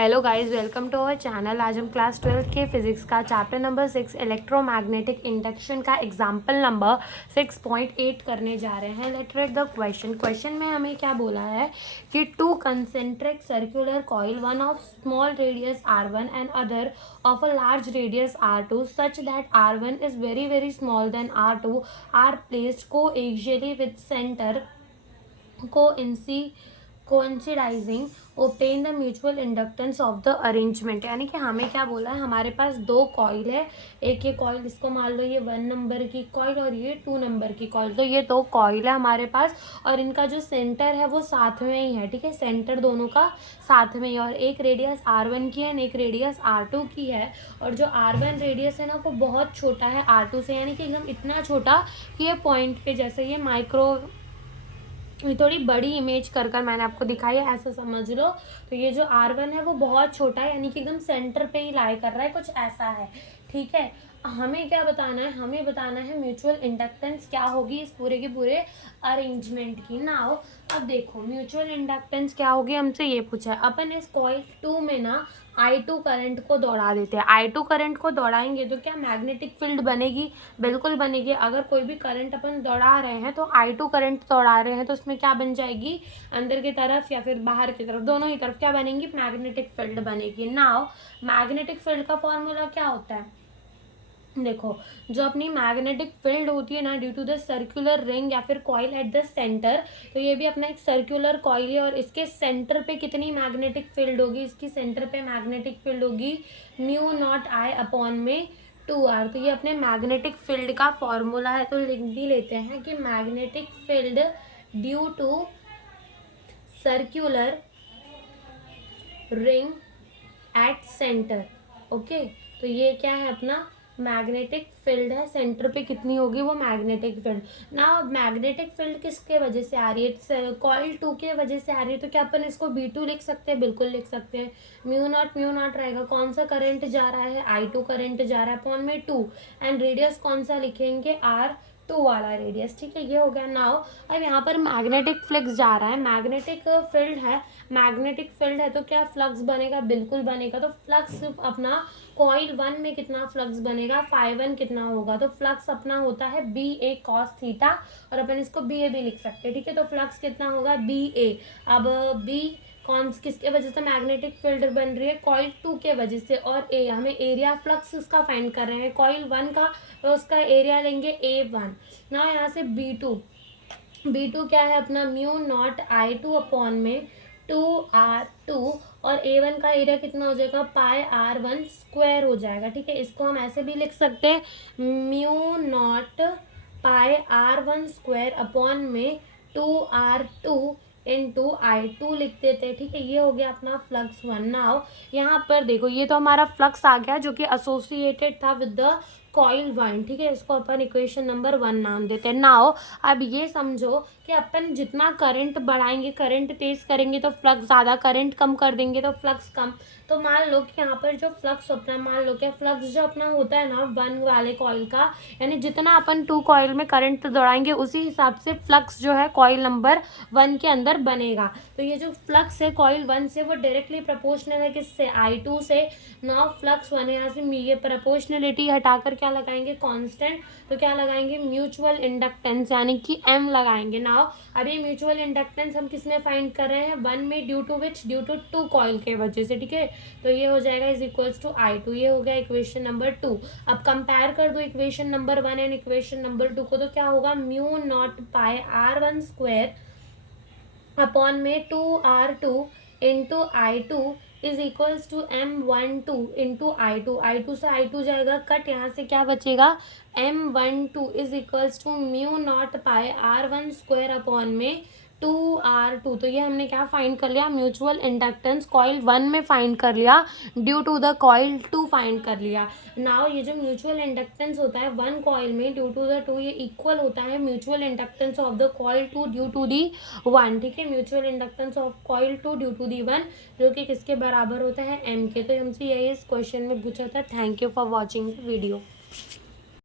Hello guys, welcome to our channel. आज हम class 12 के फिजिक्स का चैप्टर नंबर 6 इलेक्ट्रोमैग्नेटिक इंडक्शन का एग्जाम्पल नंबर 6.8 करने जा रहे हैं। लेट्स रीड द क्वेश्चन में हमें क्या बोला है कि two concentric circular coil, one of small radius r1 and other of a large radius r2 such that r1 is very small than r2 are placed coaxially with center coinciding obtain the mutual inductance of the arrangement। यानी कि हमें क्या बोला है, हमारे पास दो coil है। एक ये कॉइल, इसको मान लो ये 1 नंबर की कॉइल और ये 2 नंबर की कॉइल। तो ये दो कॉइल है हमारे पास और इनका जो सेंटर है वो साथ में ही है। ठीक है, सेंटर दोनों का साथ में ही, और एक रेडियस r1 की है और एक रेडियस r2 की है। और जो r1 रेडियस है ना वो बहुत छोटा है r2 से, यानी कि एकदम इतना छोटा कि ये पॉइंट पे, जैसे ये थोड़ी बड़ी इमेज कर मैंने आपको दिखाई है, ऐसा समझ लो। तो ये जो r1 है वो बहुत छोटा है, यानी कि एकदम सेंटर पे ही लाई कर रहा है, कुछ ऐसा है। ठीक है, हमें क्या बताना है, हमें बताना है म्यूचुअल इंडक्टेंस क्या होगी इस पूरे के पूरे अरेंजमेंट की। नाउ अब देखो म्यूचुअल इंडक्टेंस क्या होगी, हमसे ये पूछा है। अपन इस कॉइल 2 में ना I2 करंट को दौड़ा देते हैं। I2 करंट को दौड़ाएंगे तो क्या मैग्नेटिक फील्ड बनेगी? बिल्कुल बनेगी। अगर कोई भी करंट अपन दौड़ा रहे हैं तो I2 करंट दौड़ा रहे हैं तो उसमें क्या बन जाएगी, अंदर की तरफ या फिर बाहर की तरफ, दोनों ही तरफ क्या बनेगी, मैग्नेटिक फील्ड बनेगी। नाउ मैग्नेटिक फील्ड का फॉर्मूला क्या होता है, देखो जो अपनी मैग्नेटिक फील्ड होती है ना, due to the circular ring या फिर कॉइल एट द सेंटर, तो ये भी अपना एक सर्कुलर कॉइल है और इसके सेंटर पे कितनी मैग्नेटिक फील्ड होगी, इसकी सेंटर पे मैग्नेटिक फील्ड होगी म्यू नॉट आई अपॉन में 2r। तो ये अपने मैग्नेटिक फील्ड का फॉर्मूला है। तो लिख भी लेते हैं कि magnetic field due to circular ring at center. Okay, तो ये क्या है, अपना मैग्नेटिक फील्ड है। सेंटर पे कितनी होगी वो मैग्नेटिक फील्ड। ना मैग्नेटिक फील्ड किसके वजह से आ रही है, कॉइल 2 के वजह से आ रही है। तो क्या अपन इसको B2 लिख सकते हैं? बिल्कुल लिख सकते हैं। म्यू नॉट रहेगा। कौन सा करंट जा रहा है, I2 करंट जा रहा है अपॉन में 2, एंड रेडियस कौन सा लिखेंगे, R2 वाला रेडियस। ठीक है, ये हो गया। नाउ अब यहाँ पर मैग्नेटिक फ्लक्स जा रहा है, मैग्नेटिक फील्ड है, मैग्नेटिक फील्ड है तो क्या फ्लक्स बनेगा? बिल्कुल बनेगा। तो फ्लक्स अपना कॉइल 1 में कितना फ्लक्स बनेगा, φ1 कितना होगा, तो फ्लक्स अपना होता है BA cos थीटा, और अपन इसको BA भी लिख सकते हैं। ठीक है, तो फ्लक्स कितना होगा, BA। अब B कौन किसके वजह से मैग्नेटिक फील्ड बन रही है, कॉइल 2 के वजह से, और A हमें एरिया फ्लक्स इसका फाइंड कर रहे हैं कॉइल 1 का, तो उसका एरिया लेंगे A1 ना। यहाँ से B2 क्या है अपना, म्यू नॉट I2 अपॉन में 2R2, और A1 का एरिया कितना हो जाएगा, πr1 स्क्वायर हो जाएगा। ठीक है, इसको हम ऐसे भी लिख सकते हैं, mu not πr1 square upon में 2R2 इंटू I2 लिख देते हैं। ठीक है, ये हो गया अपना फ्लक्स 1। नाउ यहाँ पर देखो, ये तो हमारा फ्लक्स आ गया जो कि एसोसिएटेड था विद द कॉइल 1। ठीक है, इसको अपन इक्वेशन नंबर 1 नाम देते हैं। नाउ अब ये समझो कि अपन जितना करंट बढ़ाएंगे, करंट तेज करेंगे तो फ्लक्स ज़्यादा, करंट कम कर देंगे तो फ्लक्स कम। तो मान लो कि यहाँ पर जो फ्लक्स होता है, मान लो क्या फ्लक्स जो अपना होता है ना 1 वाले कॉइल का, यानी जितना अपन 2 कॉइल में करंट दौड़ाएंगे उसी हिसाब से फ्लक्स जो है कॉइल नंबर 1 के अंदर बनेगा। तो ये जो फ्लक्स है कॉइल 1 से वो डायरेक्टली प्रोपोर्शनल है किससे, I2 से। नाउ फ्लक्स 1 है, यहाँ से ये प्रोपोर्शनलिटी हटाकर क्या लगाएंगे, कांस्टेंट। तो क्या लगाएंगे, म्यूचुअल इंडक्टेंस, यानी कि M लगाएंगे। नाउ अब ये म्यूचुअल इंडक्टेंस हम किस में फाइंड कर रहे हैं, 1 में, due to which, due to 2 coil के वजह से। ठीक है, तो ये हो जाएगा इज इक्वल्स टू I2। ये हो गया इक्वेशन नंबर 2। अब कंपेयर कर दो equation number 1 and equation number 2 को, तो क्या होगा, mu not πr1 square upon में 2R2 into I2 is equals to M12 into I2 से I2 जाएगा कट, यहाँ से क्या बचेगा, M12 is equals to mu not πr1 square upon में 2R2। तो ये हमने क्या फाइंड कर लिया, म्यूचुअल इंडक्टेंस कॉइल 1 में फाइंड कर लिया, due to the coil 2 find कर लिया। नाउ ये जो म्यूचुअल इंडक्टेंस होता है 1 कॉइल में ड्यू टू द 2, ये इक्वल होता है mutual inductance of the coil 2 due to the 1। ठीक है, mutual inductance of coil 2 due to the 1, जो कि किसके बराबर होता है, M के। तो हमसे यही इस क्वेश्चन में पूछा था। Thank you for watching the video.